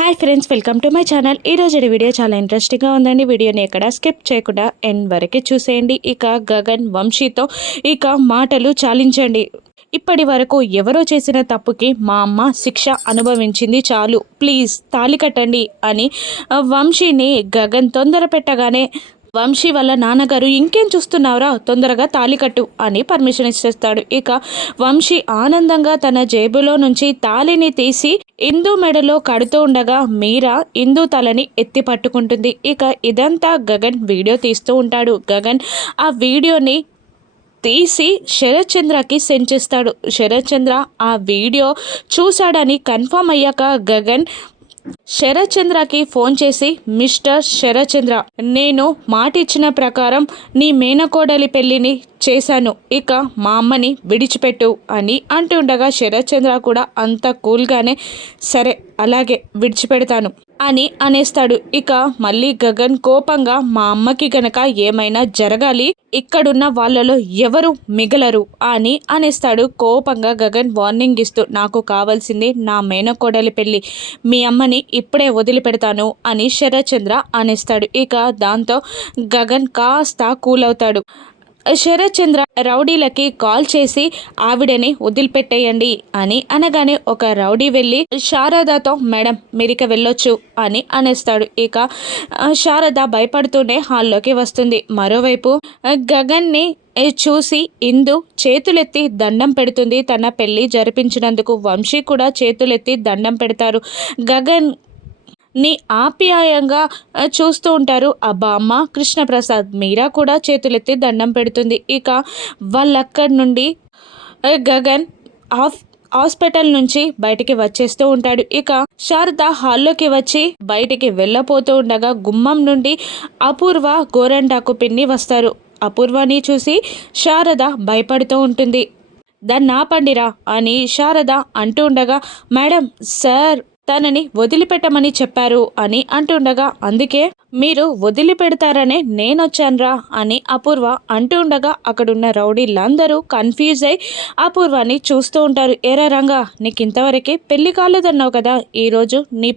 Hi friends, welcome to my channel. ఈరోజు video చాలా ఇంట్రెస్టింగ్గా ఉందండి. వీడియోని ఎక్కడ స్కిప్ చేయకుండా ఎండ్ వరకు చూసేయండి. ఇక గగన్ వంశీతో ఇక మాటలు చాలించండి. ఇప్పటి వరకు ఎవరో చేసిన తప్పుకి మా అమ్మ శిక్ష అనుభవించింది, చాలు, ప్లీజ్ తాళి కట్టండి అని వంశీని గగన్ తొందర పెట్టగానే వంశీ వాళ్ళ నాన్నగారు ఇంకేం చూస్తున్నావురా, తొందరగా తాళి కట్టు అని పర్మిషన్ ఇచ్చేస్తాడు. ఇక వంశీ ఆనందంగా తన జేబులో నుంచి తాళిని తీసి ఇందు మెడలో కడుతూ ఉండగా మీరా ఇందు తలని ఎత్తి పట్టుకుంటుంది. ఇక ఇదంతా గగన్ వీడియో తీస్తూ ఉంటాడు. గగన్ ఆ వీడియోని తీసి శరత్ చంద్రకి సెండ్ చేస్తాడు. శరత్ చంద్ర ఆ వీడియో చూశాడని కన్ఫర్మ్ అయ్యాక గగన్ శరత్ చంద్రకి ఫోన్ చేసి, మిస్టర్ శరత్ చంద్ర, నేను మాట ఇచ్చిన ప్రకారం నీ మేనకోడలి పెళ్ళిని చేశాను, ఇక మా అమ్మని విడిచిపెట్టు అని అంటుండగా శరత్ చంద్ర కూడా అంత కూల్గానే సరే అలాగే విడిచిపెడతాను అని అనేస్తాడు. ఇక మళ్ళీ గగన్ కోపంగా మా అమ్మకి గనక ఏమైనా జరగాలి, ఇక్కడున్న వాళ్ళలో ఎవరు మిగలరు అని అనేస్తాడు. కోపంగా గగన్ వార్నింగ్ ఇస్తూ, నాకు కావాల్సింది నా మేనకోడలి పెళ్ళి, మీ అమ్మని ఇప్పుడే వదిలిపెడతాను అని శరత్ చంద్ర అనేస్తాడు. ఇక దాంతో గగన్ కాస్త కూల్ అవుతాడు. శరత్ చంద్ర రౌడీలకి కాల్ చేసి ఆవిడని వదిలిపెట్టేయండి అని అనగానే ఒక రౌడీ వెళ్ళి శారదతో, మేడం మీరిక వెళ్ళొచ్చు అని అనేస్తాడు. ఇక శారద భయపడుతూనే హాల్లోకి వస్తుంది. మరోవైపు గగన్ని చూసి ఇందు చేతులెత్తి దండం పెడుతుంది. తన పెళ్లి జరిపించినందుకు వంశీ కూడా చేతులెత్తి దండం పెడతారు. గగన్ ని ఆప్యాయంగా చూస్తూ ఉంటారు అబ్బా అమ్మ కృష్ణప్రసాద్. మీరా కూడా చేతులెత్తి దండం పెడుతుంది. ఇక వాళ్ళక్కడి నుండి గగన్ హాస్పిటల్ నుంచి బయటికి వచ్చేస్తూ ఉంటాడు. ఇక శారద హాల్లోకి వచ్చి బయటికి వెళ్ళపోతూ ఉండగా గుమ్మం నుండి అపూర్వ గోరంటాకు పిన్ని వస్తారు. అపూర్వని చూసి శారద భయపడుతూ ఉంటుంది. దాన్ని ఆపండిరా అని శారద అంటూ ఉండగా, మేడం సార్ తనని వదిలిపెట్టమని చెప్పారు అని అంటుండగా, అందుకే మీరు వదిలిపెడతారనే నేనొచ్చాన్రా అని అపూర్వ అంటూ ఉండగా అక్కడున్న రౌడీలందరూ కన్ఫ్యూజ్ అయి అపూర్వాని చూస్తూ ఉంటారు. ఏరా రంగా, నీకు ఇంతవరకే పెళ్లి కాలేదన్నావు కదా, ఈరోజు నీ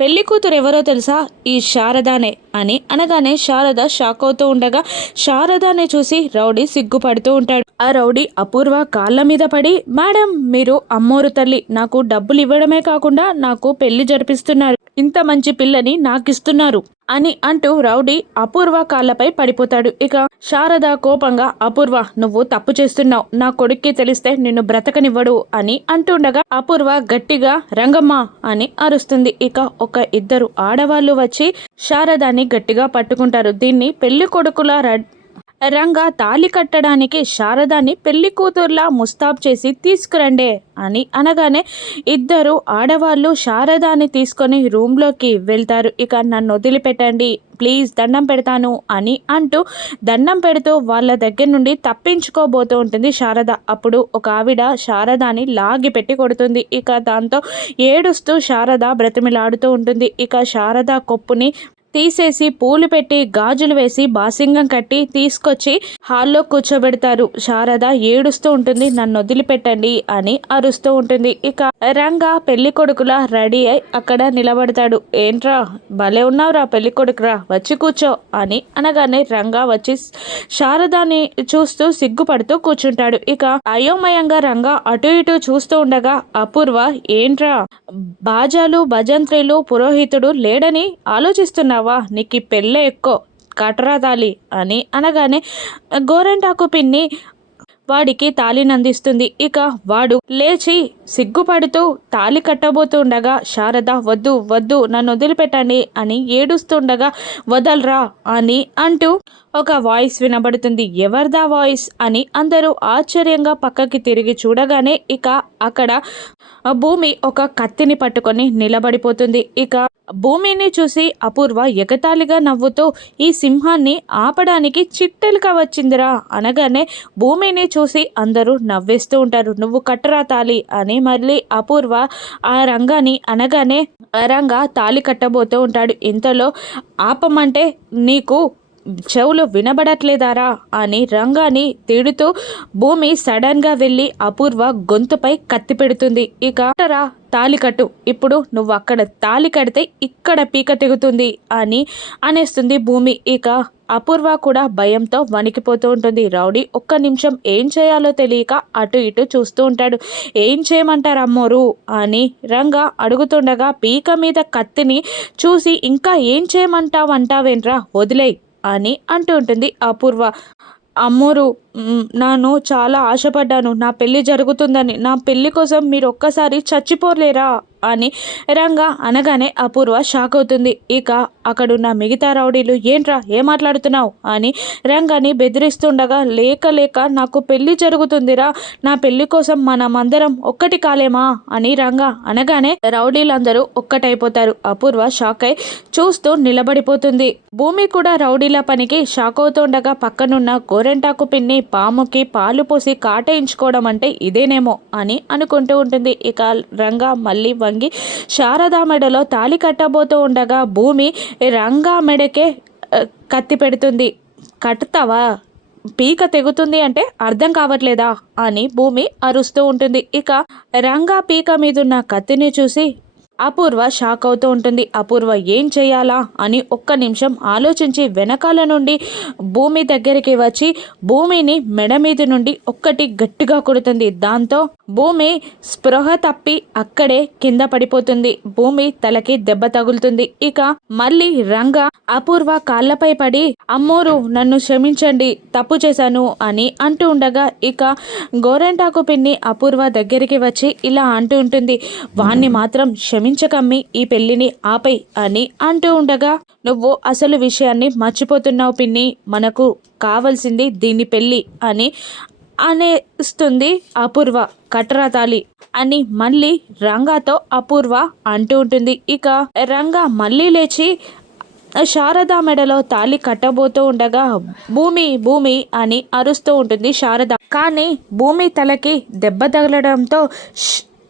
పెళ్లి కూతురు ఎవరో తెలుసా, ఈ శారదానే అని అనగానే శారద షాక్ అవుతూ ఉండగా శారదానే చూసి రౌడీ సిగ్గుపడుతూ ఉంటాడు. ఆ రౌడీ అపూర్వ కాళ్ళ మీద పడి, మేడం మీరు అమ్మోరు తల్లి, నాకు డబ్బులు ఇవ్వడమే కాకుండా నాకు పెళ్లి జరిపిస్తున్నారు, ఇంత మంచి పిల్లని నాకిస్తున్నారు అని అంటూ రౌడీ అపూర్వ కాళ్ళపై పడిపోతాడు. ఇక శారద కోపంగా, అపూర్వ నువ్వు తప్పు చేస్తున్నావు, నా కొడుక్కి తెలిస్తే నిన్ను బ్రతకనివ్వడు అని అంటుండగా అపూర్వ గట్టిగా రంగమ్మ అని అరుస్తుంది. ఇక ఒక ఇద్దరు ఆడవాళ్ళు వచ్చి శారదాన్ని గట్టిగా పట్టుకుంటారు. దీన్ని పెళ్లి కొడుకుల రంగా తాళి కట్టడానికి శారదాన్ని పెళ్లి కూతుర్లా ముస్తాబ్ చేసి తీసుకురండే అని అనగానే ఇద్దరు ఆడవాళ్ళు శారదాన్ని తీసుకొని రూమ్లోకి వెళ్తారు. ఇక నన్ను వదిలిపెట్టండి ప్లీజ్, దండం పెడతాను అని అంటూ దండం పెడుతూ వాళ్ళ దగ్గర నుండి తప్పించుకోబోతూ ఉంటుంది శారద. అప్పుడు ఒక ఆవిడ శారదాని లాగి పెట్టి కొడుతుంది. ఇక దాంతో ఏడుస్తూ శారద బ్రతిమిలాడుతూ ఉంటుంది. ఇక శారద కొప్పుని తీసేసి పూలు పెట్టి గాజులు వేసి బాసింగం కట్టి తీసుకొచ్చి హాల్లో కూర్చోబెడతారు. శారద ఏడుస్తూ ఉంటుంది, నన్ను వదిలిపెట్టండి అని అరుస్తూ ఉంటుంది. ఇక రంగా పెళ్లి కొడుకులా రెడీ అయి అక్కడ నిలబడతాడు. ఏంట్రా భలే ఉన్నావురా పెళ్లి కొడుకురా, వచ్చి కూర్చో అని అనగానే రంగా వచ్చి శారదాని చూస్తూ సిగ్గుపడుతూ కూర్చుంటాడు. ఇక అయోమయంగా రంగా అటు ఇటు చూస్తూ ఉండగా అపూర్వ, ఏంట్రా బాజాలు భజంత్రీలు పురోహితుడు లేడని ఆలోచిస్తున్నావా, నీకు పెళ్ళే ఎక్కువ, కటరా తాళి అని అనగానే గోరంటాకు పిన్ని వాడికి తాళినందిస్తుంది. ఇక వాడు లేచి సిగ్గుపడుతూ తాళి కట్టబోతుండగా శారద, వద్దు వద్దు నన్ను వదిలిపెట్టండి అని ఏడుస్తుండగా, వదలరా అని అంటూ ఒక వాయిస్ వినబడుతుంది. ఎవరిదా వాయిస్ అని అందరూ ఆశ్చర్యంగా పక్కకి తిరిగి చూడగానే ఇక అక్కడ భూమి ఒక కత్తిని పట్టుకొని నిలబడిపోతుంది. ఇక భూమిని చూసి అపూర్వ ఎగతాళిగా నవ్వుతూ, ఈ సింహాన్ని ఆపడానికి చిట్టెలుక వచ్చిందిరా అనగానే భూమిని చూసి అందరూ నవ్వేస్తూ ఉంటారు. నువ్వు కట్టరా తాళి అని మళ్ళీ అపూర్వ ఆ రంగాని అనగానే రంగా తాళి కట్టబోతూ ఉంటాడు. ఇంతలో ఆపమంటే నీకు చెవులు వినబడట్లేదారా అని రంగాని తిడుతూ భూమి సడన్గా వెళ్ళి అపూర్వ గొంతుపై కత్తి పెడుతుంది. ఇక తాళి కట్టు, ఇప్పుడు నువ్వు అక్కడ తాళి కడితే ఇక్కడ పీక తెగుతుంది అని అనేస్తుంది భూమి. ఇక అపూర్వ కూడా భయంతో వణికిపోతూ ఉంటుంది. రౌడీ ఒక్క నిమిషం ఏం చేయాలో తెలియక అటు ఇటు చూస్తూ ఉంటాడు. ఏం చేయమంటారు అమ్మోరు అని రంగా అడుగుతుండగా పీక మీద కత్తిని చూసి ఇంకా ఏం చేయమంటావంటావేంట్రా, వదిలేయ్ అని అంటూ ఉంటుంది అపూర్వ. అమ్మోరు, నేను చాలా ఆశపడ్డాను నా పెళ్ళి జరుగుతుందని. నా పెళ్ళి కోసం మీరు ఒక్కసారి చచ్చిపోలేరా అని రంగా అనగానే అపూర్వ షాక్ అవుతుంది. ఇక అక్కడున్న మిగతా రౌడీలు ఏంట్రా ఏం మాట్లాడుతున్నావు అని రంగాని బెదిరిస్తుండగా, లేక నాకు పెళ్ళి జరుగుతుందిరా, నా పెళ్ళి కోసం మనమందరం ఒక్కటి కాలేమా అని రంగా అనగానే రౌడీలందరూ ఒక్కటైపోతారు. అపూర్వ షాక్ అయి చూస్తూ నిలబడిపోతుంది. భూమి కూడా రౌడీల పనికి షాక్ అవుతుండగా పక్కనున్న గోరెంటాకు పిన్ని పాముకి పాలు పోసి కాటేయించుకోవడం అంటే ఇదేనేమో అని అనుకుంటూ ఉంటుంది. ఇక రంగా మళ్ళీ వంగి శారదా మెడలో తాళి కట్టబోతూ ఉండగా భూమి రంగా మెడకే కత్తి పెడుతుంది. కట్టుతావా, పీక తెగుతుంది అంటే అర్థం కావట్లేదా అని భూమి అరుస్తూ ఉంటుంది. ఇక రంగా పీక మీదున్న కత్తిని చూసి అపూర్వ షాక్ అవుతూ ఉంటుంది. అపూర్వ ఏం చేయాలా అని ఒక్క నిమిషం ఆలోచించి వెనకాల నుండి భూమి దగ్గరికి వచ్చి భూమిని మెడ మీద నుండి ఒక్కటి గట్టిగా కొడుతుంది. దాంతో భూమి స్పృహ తప్పి అక్కడే కింద పడిపోతుంది. భూమి తలకి దెబ్బ తగులుతుంది. ఇక మళ్ళీ రంగా అపూర్వ కాళ్ళపై పడి, అమ్మోరు నన్ను క్షమించండి, తప్పు చేశాను అని అంటూ ఉండగా ఇక గోరెంటాకు పిన్ని అపూర్వ దగ్గరికి వచ్చి ఇలా అంటూ ఉంటుంది, వాణ్ణి మాత్రం క్షమించకమ్మి, ఈ పెళ్లిని ఆపై అని అంటూ ఉండగా, నువ్వు అసలు విషయాన్ని మర్చిపోతున్నావు పిన్ని, మనకు కావాల్సింది దీని పెళ్ళి అని అనేస్తుంది అపూర్వ. కట్రా తాళి అని మళ్ళీ రంగాతో అపూర్వ అంటూ ఉంటుంది. ఇక రంగా మళ్ళీ లేచి శారద మెడలో తాళి కట్టబోతూ ఉండగా భూమి అని అరుస్తూ ఉంటుంది శారద. కానీ భూమి తలకి దెబ్బ తగలడంతో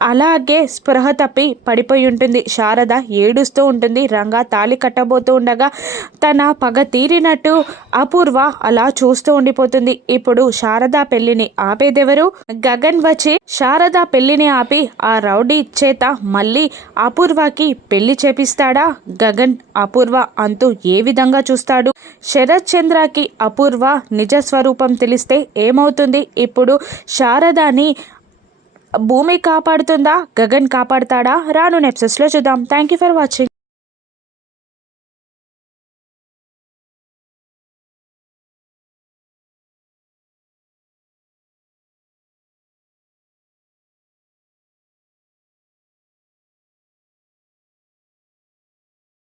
అలాగే స్పృహ తప్పి పడిపోయి ఉంటుంది. శారద ఏడుస్తూ ఉంటుంది. రంగా తాళి కట్టబోతూ ఉండగా తన పగ తీరినట్టు అపూర్వ అలా చూస్తూ ఉండిపోతుంది. ఇప్పుడు శారద పెళ్లిని ఆపేదెవరు? గగన్ వచ్చి శారద పెళ్లిని ఆపి ఆ రౌడీ చేత మళ్ళీ అపూర్వకి పెళ్లి చేపిస్తాడా? గగన్ అపూర్వ అంతూ ఏ విధంగా చూస్తాడు? శరత్ చంద్రకి అపూర్వ నిజస్వరూపం తెలిస్తే ఏమవుతుంది? ఇప్పుడు శారదాని భూమి కాపాడుతుందా, గగన్ కాపాడుతాడా? రాను ఎపిసోడ్స్లో చూద్దాం. Thank you for watching.